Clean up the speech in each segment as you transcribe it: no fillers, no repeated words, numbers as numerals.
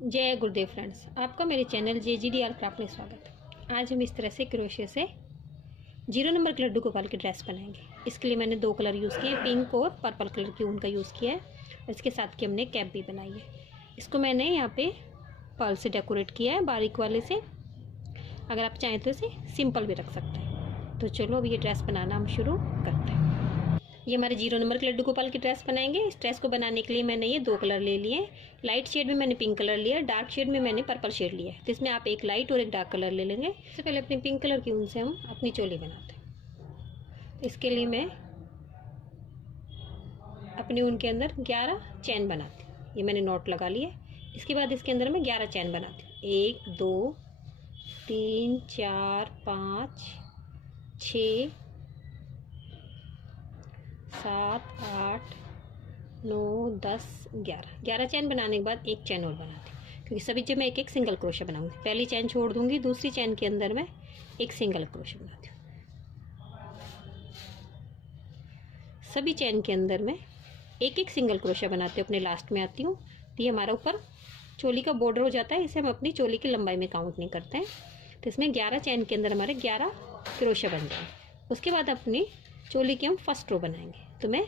जय गुरुदेव फ्रेंड्स, आपका मेरे चैनल JGDR क्राफ्ट में स्वागत है। आज हम इस तरह से क्रोशे से 0 नंबर के लड्डू गोपाल की ड्रेस बनाएंगे। इसके लिए मैंने 2 कलर यूज़ किए, पिंक और पर्पल कलर की ऊन का यूज़ किया है और इसके साथ की हमने कैप भी बनाई है। इसको मैंने यहाँ पे पर्ल से डेकोरेट किया है, बारीक वाले से। अगर आप चाहें तो इसे सिंपल भी रख सकते हैं। तो चलो अब ये ड्रेस बनाना हम शुरू करते हैं। ये हमारे 0 नंबर के लड्डू गोपाल की ड्रेस बनाएंगे। इस ड्रेस को बनाने के लिए मैंने ये 2 कलर ले लिए। लाइट शेड में मैंने पिंक कलर लिया, डार्क शेड में मैंने पर्पल शेड लिया है। तो इसमें आप एक लाइट और एक डार्क कलर ले लेंगे। इससे पहले अपनी पिंक कलर की ऊन से हम अपनी चोली बनाते हैं। तो इसके लिए मैं अपनी ऊन के अंदर 11 चैन बनाती हूँ। ये मैंने नॉट लगा लिया। इसके बाद इसके अंदर मैं 11 चैन बनाती हूँ। 1 2 3 4 5 6 7 8 9 10 11 चैन बनाने के बाद एक चैन और बनाती हूँ, क्योंकि सभी जब मैं एक सिंगल क्रोशा बनाऊंगी। पहली चैन छोड़ दूंगी, दूसरी चैन के अंदर मैं एक सिंगल क्रोशा बनाती हूँ। सभी चैन के अंदर मैं एक सिंगल क्रोशा बनाती हूँ, अपने लास्ट में आती हूँ। तो ये हमारा ऊपर चोली का बॉर्डर हो जाता है। इसे हम अपनी चोली की लंबाई में काउंट नहीं करते हैं। तो इसमें 11 चैन के अंदर हमारे 11 क्रोशा बन जाए। उसके बाद अपनी चोली की हम फर्स्ट रो बनाएंगे। तो मैं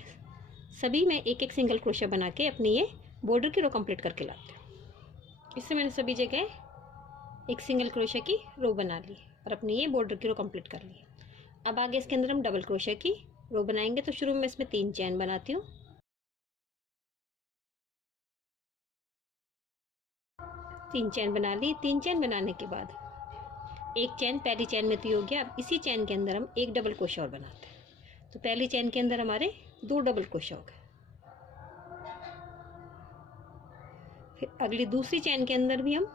सभी में एक सिंगल क्रोशा बना के अपनी ये बॉर्डर की रो कंप्लीट करके लाती हूँ। इससे मैंने सभी जगह एक सिंगल क्रोशा की रो बना ली और अपनी ये बॉर्डर की रो कंप्लीट कर ली। अब आगे इसके अंदर हम डबल क्रोशा की रो बनाएंगे। तो शुरू में इसमें 3 चैन बनाती हूँ। 3 चैन बना ली। 3 चैन बनाने के बाद एक चैन पहली चैन में तो हो गया। अब इसी चैन के अंदर हम एक डबल क्रोशा और बनाते हैं। तो पहली चैन के अंदर हमारे 2 डबल क्रोशा हो गए। फिर अगली दूसरी चैन के अंदर भी हम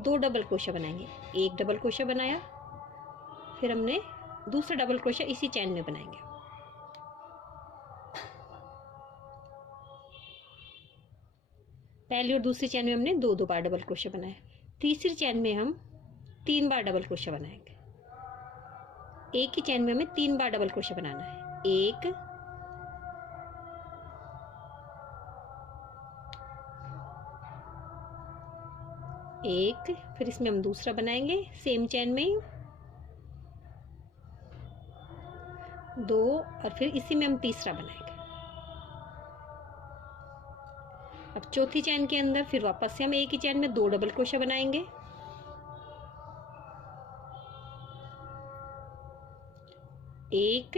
2 डबल क्रोशा बनाएंगे। एक डबल क्रोशा बनाया, फिर हमने दूसरा डबल क्रोशा इसी चैन में बनाएंगे। पहली और दूसरी चैन में हमने 2 बार डबल क्रोशा बनाया। तीसरी चैन में हम 3 बार डबल क्रोशा बनाएंगे। एक ही चैन में हमें 3 बार डबल क्रोशा बनाना है। 1 1, फिर इसमें हम दूसरा बनाएंगे सेम चैन में 2, और फिर इसी में हम तीसरा बनाएंगे। अब चौथी चैन के अंदर फिर वापस से हम एक ही चैन में 2 डबल क्रोशा बनाएंगे। 1,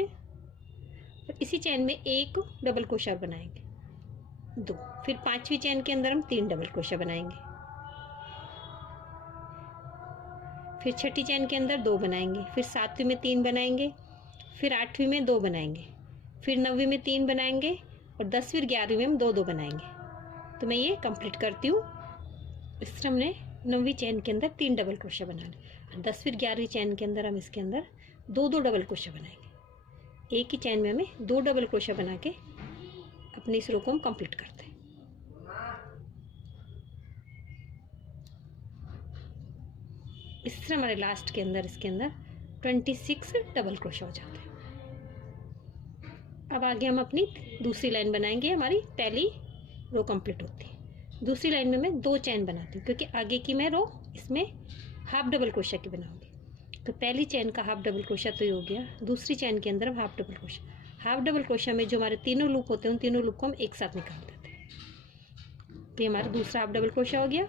फिर इसी चैन में 1 डबल क्रोशा बनाएंगे 2, फिर 5वीं चैन के अंदर हम 3 डबल क्रोशा बनाएंगे। फिर 6ठी चैन के अंदर 2 बनाएंगे, फिर 7वीं में 3 बनाएंगे, फिर 8वीं में 2 बनाएंगे, फिर 9वीं में 3 बनाएंगे और 10वीं और 11वीं में हम 2 बनाएंगे। तो मैं ये कंप्लीट करती हूँ। इस तरह हमने 9वीं चैन के अंदर 3 डबल क्रोशा बनाने और 10वीं 11वीं चैन के अंदर हम इसके अंदर 2 डबल क्रोशा बनाएंगे। एक ही चैन में हमें 2 डबल क्रोशा बना के अपनी इस रो को हम कंप्लीट करते हैं। इस तरह हमारे लास्ट के अंदर इसके अंदर 26 डबल क्रोशा हो जाते हैं। अब आगे हम अपनी दूसरी लाइन बनाएंगे। हमारी पहली रो कंप्लीट होती है। दूसरी लाइन में मैं 2 चैन बनाती हूँ, क्योंकि आगे की मैं रो इसमें हाफ डबल क्रोशा की बनाऊंगी। तो पहली चैन का हाफ डबल क्रोशा तो ये हो गया। दूसरी चैन के अंदर हम half double crochet, half double crochet में जो हमारे तीनों लूप होते हैं उन तीनों लूप को हम एक साथ निकाल देते हैं। तो ये हमारा दूसरा हाफ डबल क्रोशा हो गया।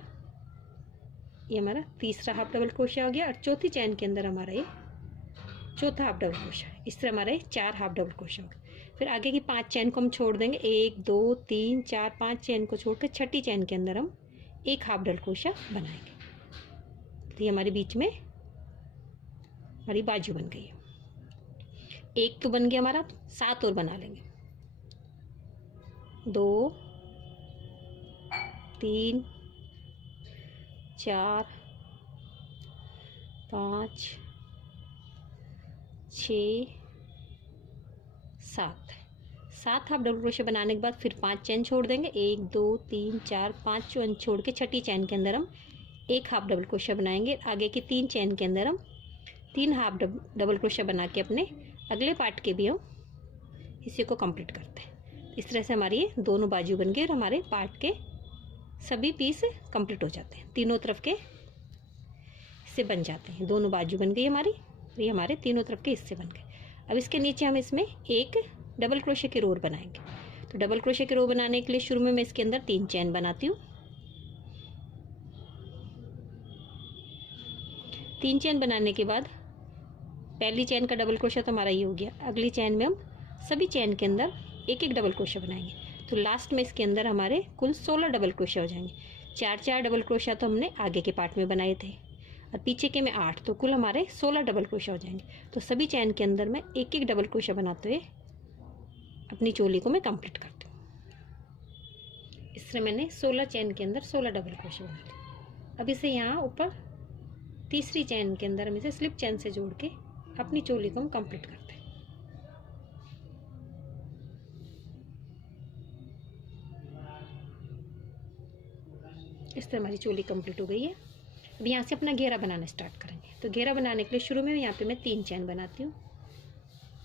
ये हमारा तीसरा हाफ डबल क्रोशा हो गया और चौथी चैन के अंदर हमारा ये चौथा हाफ डबल क्रोशा। इस तरह हमारे 4 हाफ डबल क्रोशा हो गए। फिर आगे की 5 चैन को हम छोड़ देंगे। 1 2 3 4 5 चैन को छोड़कर 6ठी चैन के अंदर हम एक हाफ डबल क्रोशा बनाएंगे। तो ये हमारे बीच में हमारी बाजू बन गई है। एक तो बन गया हमारा, 7 और बना लेंगे। 2 3 4 5 6 7 हाफ डबल क्रोशा बनाने के बाद फिर 5 चैन छोड़ देंगे। 1 2 3 4 5 चैन छोड़ के 6ठी चैन के अंदर हम एक हाफ डबल क्रोशा बनाएंगे। आगे की 3 चैन के अंदर हम 3 हाफ डबल क्रोशा बना के अपने अगले पार्ट के भी हम इसी को कंप्लीट करते हैं। इस तरह से हमारी ये दोनों बाजू बन गए और हमारे पार्ट के सभी पीस कंप्लीट हो जाते हैं, तीनों तरफ के हिस्से बन जाते हैं। दोनों बाजू बन गई हमारी, ये हमारे तीनों तरफ के हिस्से बन गए। अब इसके नीचे हम इसमें एक डबल क्रोशे की रो बनाएंगे। तो डबल क्रोशे की रो बनाने के लिए शुरू में मैं इसके अंदर 3 चैन बनाती हूँ। 3 चैन बनाने के बाद पहली चैन का डबल क्रोशा तो हमारा ये हो गया। अगली चैन में हम सभी चैन के अंदर एक एक डबल क्रोशा बनाएंगे। तो लास्ट में इसके अंदर हमारे कुल 16 डबल क्रोशा हो जाएंगे। 4 डबल क्रोशा तो हमने आगे के पार्ट में बनाए थे और पीछे के में 8, तो कुल हमारे 16 डबल क्रोशा हो जाएंगे। तो सभी चैन के अंदर मैं एक एक डबल क्रोशा बनाते हुए अपनी चोली को मैं कंप्लीट करती हूँ। इस तरह मैंने 16 चैन के अंदर 16 डबल क्रोशा बना लिए। अब इसे यहाँ ऊपर तीसरी चैन के अंदर हम इसे स्लिप चैन से जोड़ के अपनी चोली को हम कंप्लीट करते हैं। इस तरह हमारी चोली कंप्लीट हो गई है। अब यहाँ से अपना घेरा बनाना स्टार्ट करेंगे। तो घेरा बनाने के लिए शुरू में यहाँ पे मैं 3 चैन बनाती हूँ।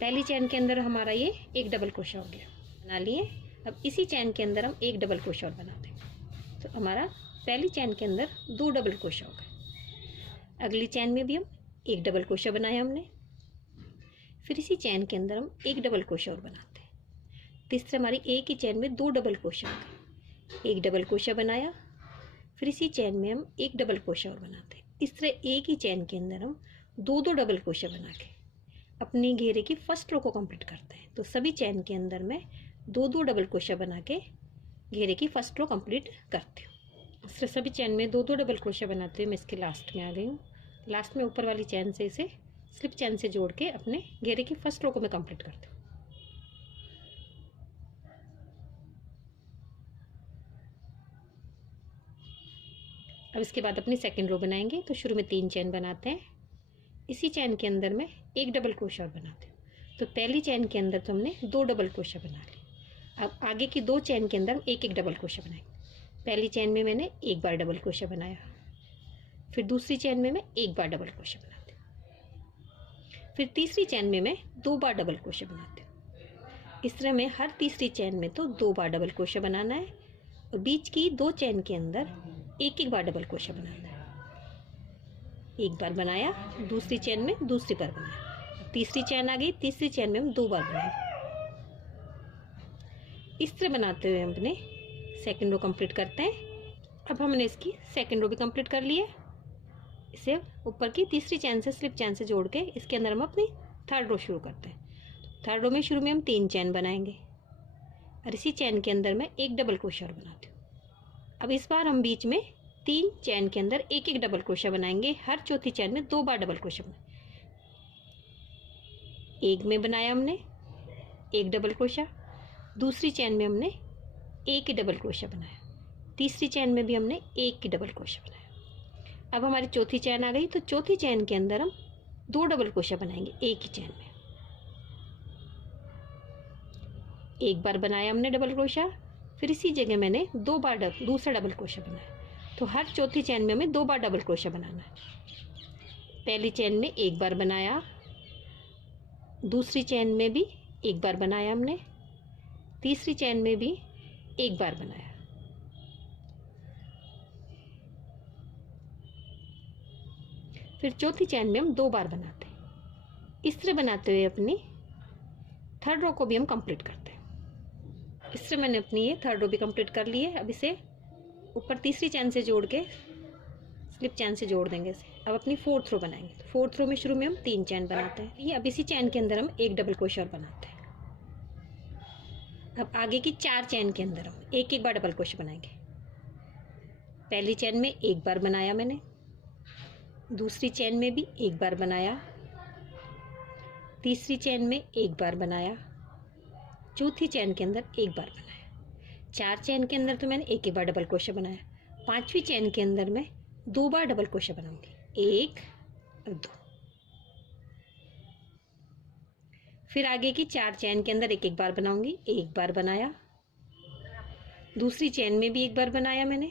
पहली चैन के अंदर हमारा ये एक डबल क्रोशा हो गया, बना लिए। अब इसी चैन के अंदर हम एक डबल क्रोशा और बना देंगे। तो हमारा पहली चैन के अंदर 2 डबल क्रोशा हो गए। अगली चैन में भी हम एक डबल क्रोशा बनाया हमने। फिर इसी चैन के अंदर हम एक डबल क्रोशा और बनाते हैं। तीसरे हमारी एक ही चैन में 2 डबल क्रोशा हो गए। एक डबल क्रोशा बनाया, फिर इसी चैन में हम एक डबल क्रोशा और बनाते हैं। इस तरह एक ही चैन के अंदर हम 2 डबल क्रोशा बना के अपनी घेरे की फर्स्ट रो को कंप्लीट करते हैं। तो सभी चैन के अंदर मैं 2 डबल क्रोशा बना के घेरे की फर्स्ट रो कंप्लीट करती हूँ। इस तरह सभी चैन में 2 डबल क्रोशा बनाते हुए मैं इसके लास्ट में आ गई हूँ। लास्ट में ऊपर वाली चैन से इसे स्लिप चैन से जोड़ के अपने घेरे की फर्स्ट रो को मैं कंप्लीट करती हूँ। अब इसके बाद अपनी सेकंड रो बनाएंगे। तो शुरू में 3 चैन बनाते हैं। इसी चैन के अंदर मैं एक डबल क्रोशा और बनाती हूँ। तो पहली चैन के अंदर तो हमने 2 डबल क्रोशा बना लिए। अब आगे की 2 चैन के अंदर हम एक एक डबल क्रोशा बनाएंगे। पहली चैन में मैंने एक बार डबल क्रोशा बनाया, फिर दूसरी चैन में मैं एक बार डबल क्रोशा बनाती हूँ, फिर तीसरी चैन में मैं 2 बार डबल क्रोशा बनाती हूँ। इस तरह में हर तीसरी चैन में तो 2 बार डबल क्रोशा बनाना है और बीच की 2 चैन के अंदर एक एक बार डबल क्रोशा बनाना है। एक बार बनाया, दूसरी चैन में दूसरी बार बनाया, तीसरी चैन आ गई, तीसरी चैन में हम 2 बार बनाए। इस तरह बनाते हुए हम अपने सेकंड रो कंप्लीट करते हैं। अब हमने इसकी सेकंड रो भी कंप्लीट कर ली है। इसे ऊपर की तीसरी चैन से स्लिप चैन से जोड़ के इसके अंदर हम अपनी थर्ड रो शुरू करते हैं। थर्ड रो में शुरू में हम 3 चैन बनाएंगे और इसी चैन के अंदर मैं एक डबल क्रोशा और बनाती हूँ। अब इस बार हम बीच में 3 चैन के अंदर एक एक डबल क्रोशा बनाएंगे। हर चौथी चैन में 2 बार डबल क्रोशा बनाए। एक में बनाया हमने एक डबल क्रोशा, दूसरी चैन में हमने एक ही डबल क्रोशा बनाया, तीसरी चैन में भी हमने एक ही डबल क्रोशा बनाया। अब हमारी चौथी चैन आ गई। तो चौथी चैन के अंदर हम 2 डबल क्रोशा बनाएंगे एक ही चैन में। एक बार बनाया हमने डबल क्रोशा, फिर इसी जगह मैंने 2 बार दूसरा डबल क्रोशा बनाया। तो हर चौथी चैन में हमें 2 बार डबल क्रोशा बनाना है। पहली चैन में एक बार बनाया, दूसरी चैन में भी एक बार बनाया हमने, तीसरी चैन में भी एक बार बनाया, फिर चौथी चैन में हम 2 बार बनाते हैं। इस तरह बनाते हुए अपनी थर्ड रो को भी हम कंप्लीट करते हैं। इस तरह मैंने अपनी ये थर्ड रो भी कंप्लीट कर ली है। अब इसे ऊपर तीसरी चैन से जोड़ के स्लिप चैन से जोड़ देंगे इसे। अब अपनी फोर्थ रो बनाएंगे। तो फोर्थ रो में शुरू में हम 3 चैन बनाते हैं। ये अब इसी चैन के अंदर हम एक डबल क्रोशा और बनाते हैं। अब आगे की 4 चैन के अंदर हम एक एक बार डबल क्रोशा बनाएंगे। पहली चैन में एक बार बनाया मैंने, दूसरी चैन में भी एक बार बनाया, तीसरी चैन में एक बार बनाया, चौथी चैन के अंदर एक बार बनाया। 4 चैन के अंदर तो मैंने एक ही बार डबल क्रोशा बनाया। 5वीं चैन के अंदर मैं 2 बार डबल क्रोशा बनाऊंगी, 1 और 2। फिर आगे की 4 चैन के अंदर एक एक बार बनाऊंगी। एक बार बनाया, दूसरी चैन में भी एक बार बनाया मैंने,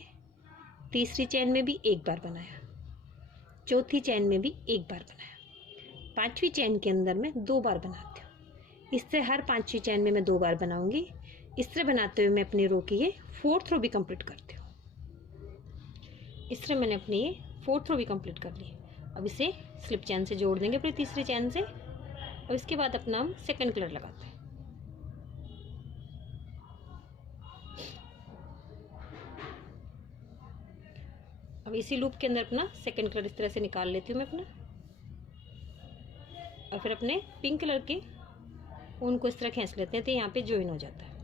तीसरी चैन में भी एक बार बनाया, चौथी चैन में भी एक बार बनाया। 5वीं चैन के अंदर मैं 2 बार बनाती हूँ। इस तरह हर 5वीं चैन में मैं 2 बार बनाऊंगी। इस तरह बनाते हुए मैं अपनी रो की ये फोर्थ रो भी कंप्लीट करती हूँ। इस तरह मैंने अपनी ये 4th रो भी कंप्लीट कर ली। अब इसे स्लिप चैन से जोड़ देंगे अपनी तीसरी चैन से, और इसके बाद अपना हम सेकंड कलर लगाते हैं। अब इसी लूप के अंदर अपना सेकंड कलर इस तरह से निकाल लेती हूँ मैं अपना, और फिर अपने पिंक कलर के ऊन को इस तरह खींच लेते हैं तो यहाँ पे ज्वाइन हो जाता है।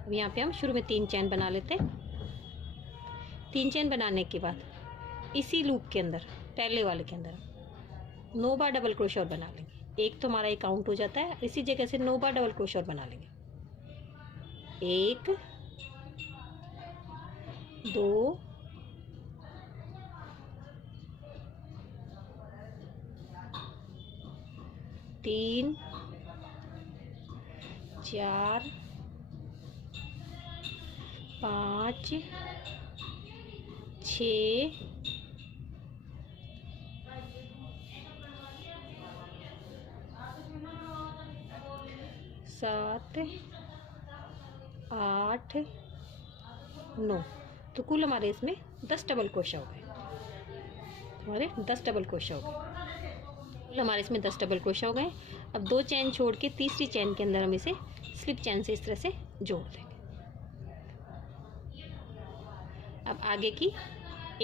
अब यहाँ पे हम शुरू में 3 चैन बना लेते हैं। 3 चैन बनाने के बाद इसी लूप के अंदर, पहले वाले के अंदर 9 बार डबल क्रोशे और बना लेंगे। एक तो हमारा ये काउंट हो जाता है। इसी जगह से 9 बार डबल क्रोशे और बना लेंगे। 1 2 3 4 5 6 7 8 9। तो कुल हमारे इसमें 10 डबल क्रोशा हो गए। हमारे 10 डबल क्रोशा हो गए। कुल हमारे इसमें 10 डबल क्रोशा हो गए। अब 2 चैन छोड़ के तीसरी चैन के अंदर हम इसे स्लिप चैन से इस तरह से जोड़ देंगे। अब आगे की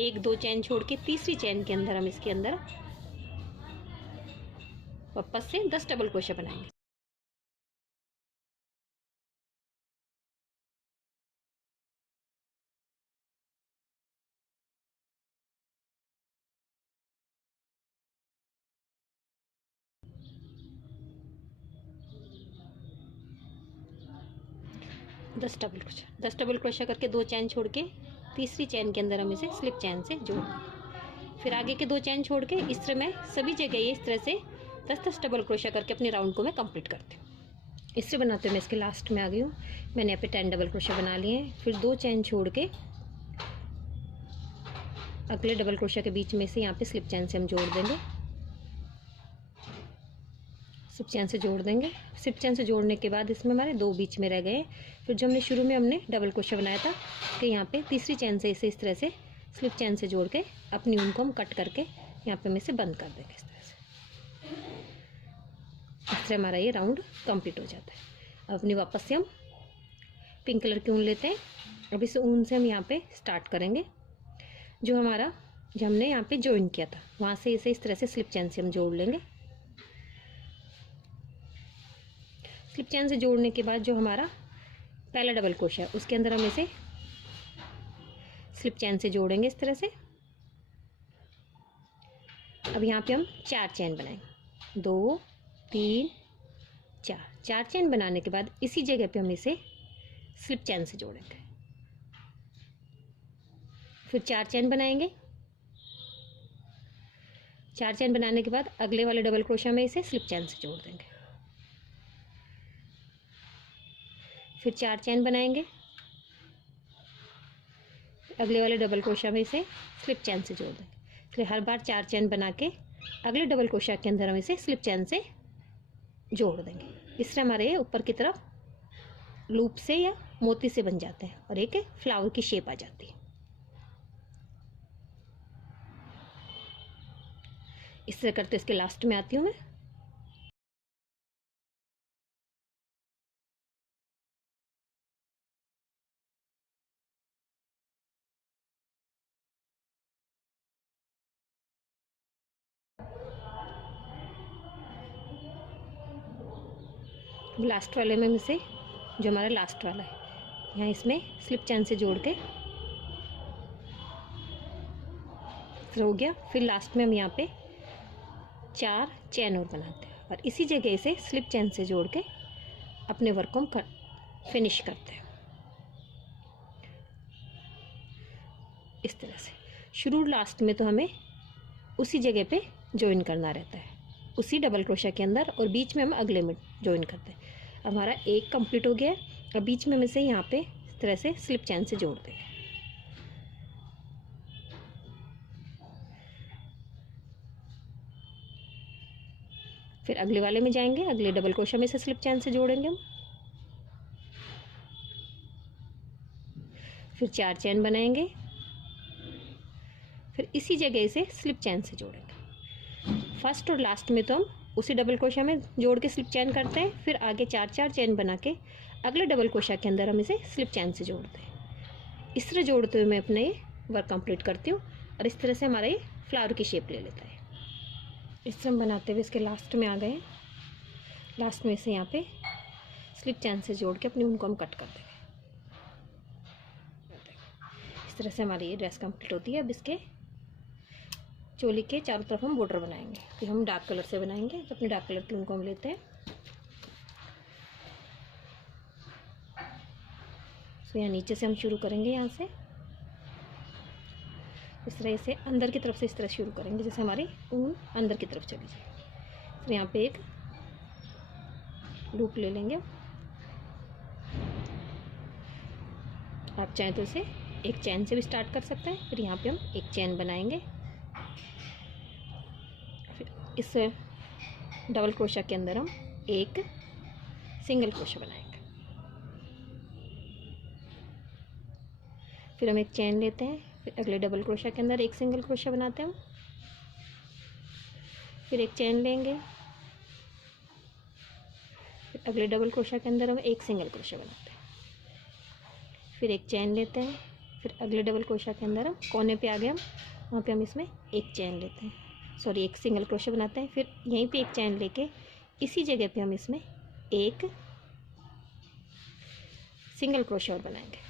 1 2 चैन छोड़ के तीसरी चैन के अंदर हम इसके अंदर वापस से 10 डबल क्रोशा बनाएंगे। दस डबल क्रोशा करके 2 चैन छोड़ के तीसरी चैन के अंदर हम इसे स्लिप चैन से जोड़ देंगे। फिर आगे के 2 चैन छोड़ के इस तरह मैं सभी जगह ये इस तरह से 10 डबल क्रोशा करके अपने राउंड को मैं कंप्लीट करती हूँ। इससे बनाते हुए मैं इसके लास्ट में आ गई हूँ। मैंने यहाँ पे 10 डबल क्रोशा बना लिए हैं। फिर 2 चैन छोड़ के अगले डबल क्रोशा के बीच में से यहाँ पे स्लिप चैन से हम जोड़ देंगे। स्लिप चैन से जोड़ देंगे। स्लिप चैन से जोड़ने के बाद इसमें हमारे 2 बीच में रह गए। फिर जो हमने शुरू में हमने डबल क्रोशा बनाया था कि यहाँ पे तीसरी चैन से इसे इस तरह से स्लिप चैन से जोड़ के अपनी ऊन को हम कट करके यहाँ पे हम इसे बंद कर देंगे। इस तरह हमारा ये राउंड कंप्लीट हो जाता है। अब अपनी वापस से हम पिंक कलर की ऊन लेते हैं। अब इस ऊन से हम यहाँ पे स्टार्ट करेंगे। जो हमने यहाँ पे ज्वाइन किया था वहाँ से इसे इस तरह से स्लिप चैन से हम जोड़ लेंगे। स्लिप चैन से जोड़ने के बाद जो हमारा पहला डबल क्रोशा है उसके अंदर हम इसे स्लिप चैन से जोड़ेंगे इस तरह से। अब यहाँ पे हम 4 चैन बनाएंगे। 2 3 4 चैन बनाने के बाद इसी जगह पे हम इसे स्लिप चैन से जोड़ेंगे। फिर 4 चैन बनाएंगे। 4 चैन बनाने के बाद अगले वाले डबल क्रोशा में इसे स्लिप चैन से जोड़ देंगे। फिर 4 चैन बनाएंगे। अगले वाले डबल क्रोशा में इसे स्लिप चैन से जोड़ देंगे। इसलिए हर बार 4 चैन बना के अगले डबल क्रोशा के अंदर हम इसे स्लिप चैन से जोड़ देंगे। इस तरह हमारे ऊपर की तरफ लूप से या मोती से बन जाते हैं और एक फ्लावर की शेप आ जाती है। इस तरह करते इसके लास्ट में आती हूँ मैं। लास्ट वाले में इसे जो हमारा लास्ट वाला है यहाँ इसमें स्लिप चैन से जोड़ के हो गया। फिर लास्ट में हम यहाँ पे 4 चैन और बनाते हैं और इसी जगह इसे स्लिप चैन से जोड़ के अपने वर्क को हम फिनिश करते हैं। इस तरह से शुरू लास्ट में तो हमें उसी जगह पे ज्वाइन करना रहता है, उसी डबल क्रोशा के अंदर, और बीच में हम अगले में ज्वाइन करते हैं। हमारा एक कंप्लीट हो गया है और बीच में हम इसे यहाँ पे इस तरह से स्लिप चैन से जोड़ देंगे। फिर अगले वाले में जाएंगे, अगले डबल क्रोशा में से स्लिप चैन से जोड़ेंगे हम। फिर 4 चैन बनाएंगे, फिर इसी जगह इसे स्लिप चैन से जोड़ेंगे। फर्स्ट और लास्ट में तो हम उसी डबल क्रोशिया में जोड़ के स्लिप चैन करते हैं, फिर आगे 4 चैन बना के अगले डबल क्रोशिया के अंदर हम इसे स्लिप चैन से जोड़ते हैं। इस तरह जोड़ते हुए मैं अपना ये वर्क कंप्लीट करती हूँ और इस तरह से हमारा ये फ्लावर की शेप ले लेता है। इस तरह हम बनाते हुए इसके लास्ट में आ गए। लास्ट में इसे यहाँ पे स्लिप चैन से जोड़ के अपनी ऊन को हम कट कर देंगे। इस तरह से हमारी ये ड्रेस कंप्लीट होती है। अब इसके चोली के चारों तरफ हम बॉर्डर बनाएंगे, फिर हम डार्क कलर से बनाएंगे। तो अपने डार्क कलर की ऊन को हम लेते हैं। तो यहाँ नीचे से हम शुरू करेंगे, यहाँ से इस तरह से अंदर की तरफ से इस तरह शुरू करेंगे जैसे हमारी ऊन अंदर की तरफ चली जाए। तो यहाँ पे एक लूप ले लेंगे। आप चाहें तो इसे एक चैन से भी स्टार्ट कर सकते हैं। फिर यहाँ पे हम एक चैन बनाएंगे, फिर इस डबल क्रोशिया के अंदर हम एक सिंगल क्रोशिया बनाएंगे। फिर हम एक चैन लेते हैं, फिर अगले डबल क्रोशिया के अंदर एक सिंगल क्रोशिया बनाते हैं, फिर एक चैन लेंगे, फिर अगले डबल क्रोशिया के अंदर हम एक सिंगल क्रोशिया बनाते हैं, फिर एक चैन लेते हैं, फिर अगले डबल क्रोशिया के अंदर हम कोने पे आ गए हम वहाँ पे हम इसमें एक चैन लेते हैं, सॉरी एक सिंगल क्रोशिया बनाते हैं। फिर यहीं पे एक चैन लेके इसी जगह पे हम इसमें एक सिंगल क्रोशिया और बनाएंगे।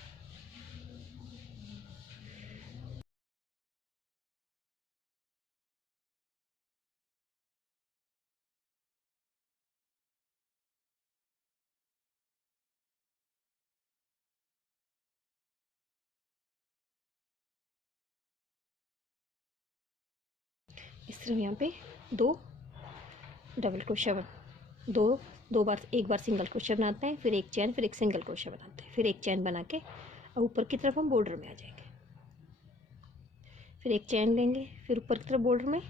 इस तरह यहाँ पे दो डबल क्रोशिया दो बार एक बार सिंगल क्रोशिया बनाते हैं, फिर एक चैन, फिर एक सिंगल क्रोशिया बनाते हैं, फिर एक चैन बना के ऊपर की तरफ हम बॉर्डर में आ जाएंगे। फिर एक चैन लेंगे, फिर ऊपर की तरफ बॉर्डर में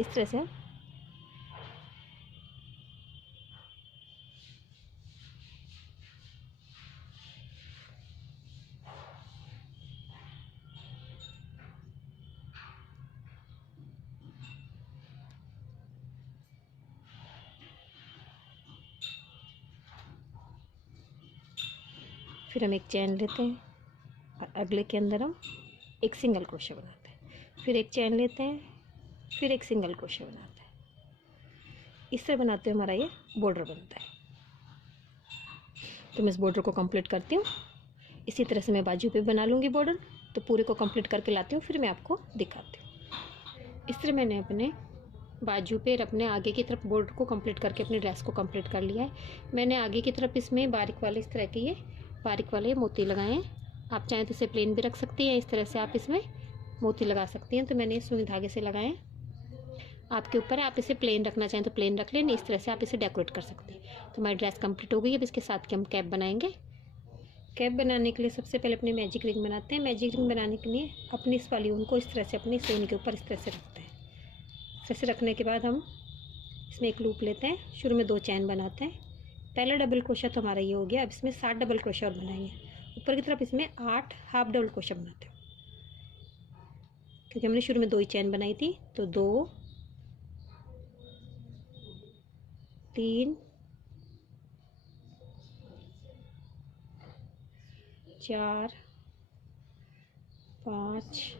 इस तरह से हम एक चैन लेते हैं और अगले के अंदर हम एक सिंगल क्रोशिया बनाते हैं, फिर एक चैन लेते हैं, फिर एक सिंगल क्रोशिया बनाते हैं। इस तरह बनाते हुए हमारा ये बॉर्डर बनता है। तो मैं इस बॉर्डर को कंप्लीट करती हूँ। इसी तरह से मैं बाजू पे बना लूँगी बॉर्डर। तो पूरे को कंप्लीट करके लाती हूँ, फिर मैं आपको दिखाती हूँ। इस तरह मैंने अपने बाजू पे अपने आगे की तरफ बॉर्डर को कंप्लीट करके अपनी ड्रेस को कंप्लीट कर लिया है। मैंने आगे की तरफ इसमें बारीक वाले इस तरह के ये बारीक वाले मोती लगाए हैं। आप चाहें तो इसे प्लेन भी रख सकती हैं, इस तरह से आप इसमें मोती लगा सकती हैं। तो मैंने सुई धागे से लगाए हैं, आपके ऊपर है। आप इसे प्लेन रखना चाहें तो प्लेन रख लें, इस तरह से आप इसे डेकोरेट कर सकते हैं। तो हमारी ड्रेस कंप्लीट हो गई। अब इसके साथ के हम कैप बनाएंगे। कैप बनाने के लिए सबसे पहले अपनी मैजिक रिंग बनाते हैं। मैजिक रिंग बनाने के लिए अपनी इस वाली ऊन को इस तरह से अपनी सेन के ऊपर इस तरह से रखते हैं। इस तरह से रखने के बाद हम इसमें एक लूप लेते हैं, शुरू में 2 चैन बनाते हैं। पहला डबल क्रोशिया तो हमारा ये हो गया। अब इसमें 7 डबल क्रोशिया और बनाएंगे। ऊपर की तरफ इसमें 8 हाफ डबल क्रोशिया बनाते हैं, क्योंकि हमने शुरू में 2 ही चैन बनाई थी। तो 2 3 4 5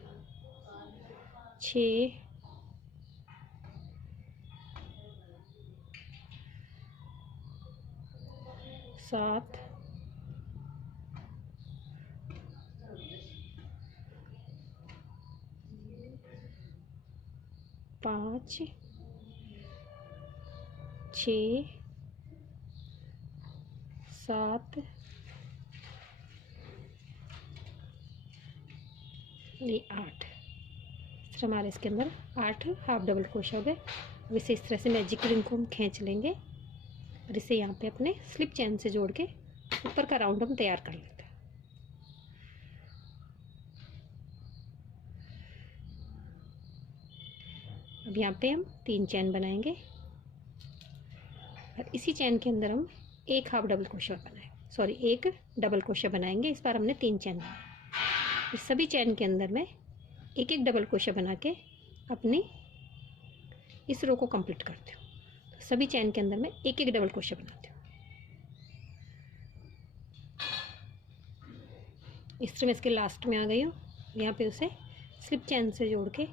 6 7 5 6 7 ये 8। हमारे इसके अंदर 8 हाफ डबल क्रोशिया हो गए। अब इसे इस तरह से मैजिक रिंग को हम खींच लेंगे और इसे यहाँ पे अपने स्लिप चैन से जोड़ के ऊपर का राउंड हम तैयार कर लेते हैं। अब यहाँ पे हम 3 चैन बनाएंगे और इसी चैन के अंदर हम एक हाफ डबल क्रोशिया बनाएंगे, सॉरी एक डबल क्रोशिया बनाएंगे। इस बार हमने 3 चैन बनाए। इस सभी चैन के अंदर मैं एक एक डबल क्रोशा बना के अपनी इस रो को कंप्लीट करती हूँ। तो सभी चैन के अंदर मैं एक एक डबल क्रोशा बनाती हूँ। इस तरह मैं इसके लास्ट में आ गई हूँ। यहाँ पे उसे स्लिप चैन से जोड़ के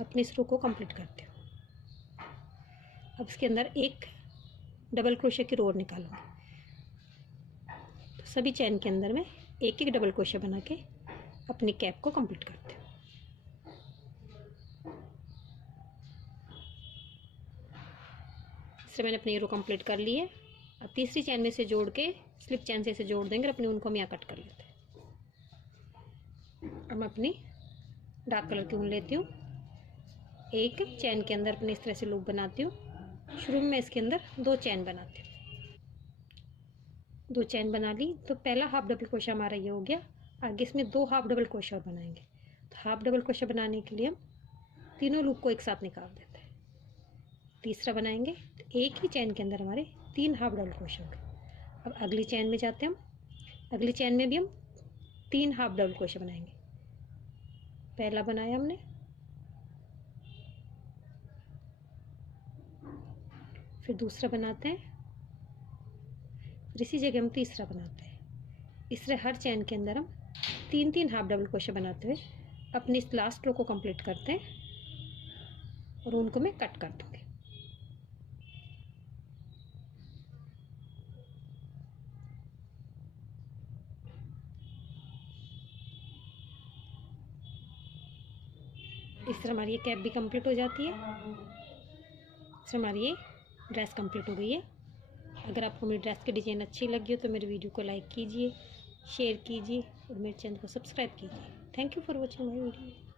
अपनी इस रो को कंप्लीट करती हूँ। अब इसके अंदर एक डबल क्रोशे की रो और निकालूंगी। तो सभी चैन के अंदर मैं एक एक डबल क्रोशे बना के अपनी कैप को कंप्लीट करती हूँ। इससे मैंने अपनी रो कंप्लीट कर ली है। अब तीसरी चैन में से जोड़ के स्लिप चैन से इसे जोड़ देंगे और अपनी ऊन को हम यहाँ कट कर लेते हैं। अब मैं अपनी डार्क कलर की ऊन लेती हूँ, एक चैन के अंदर अपने इस तरह से लूप बनाती हूँ। शुरू में मैं इसके अंदर 2 चैन बनाती हूँ। 2 चैन बना ली तो पहला हाफ डबल क्रोशा हमारा ये हो गया। आगे इसमें 2 हाफ डबल क्रोशा बनाएंगे। तो हाफ डबल क्रोशा बनाने के लिए हम तीनों लूप को एक साथ निकाल देते हैं। तीसरा बनाएंगे तो एक ही चैन के अंदर हमारे 3 हाफ डबल क्रोशा हो गए। अब अगली चैन में जाते हैं हम। अगली चैन में भी हम 3 हाफ डबल क्रोशा बनाएंगे। पहला बनाया हमने, फिर दूसरा बनाते हैं, फिर इसी जगह हम तीसरा बनाते हैं। इस तरह हर चैन के अंदर हम 3-3 हाफ डबल क्रोशा बनाते हुए अपनी इस लास्ट रो को कंप्लीट करते हैं और उनको मैं कट कर दूंगी। इस तरह हमारी ये कैप भी कंप्लीट हो जाती है। इस तरह हमारी ये ड्रेस कंप्लीट हो गई है। अगर आपको मेरी ड्रेस की डिज़ाइन अच्छी लगी हो तो मेरे वीडियो को लाइक कीजिए, शेयर कीजिए और मेरे चैनल को सब्सक्राइब कीजिए। Thank you for watching my video.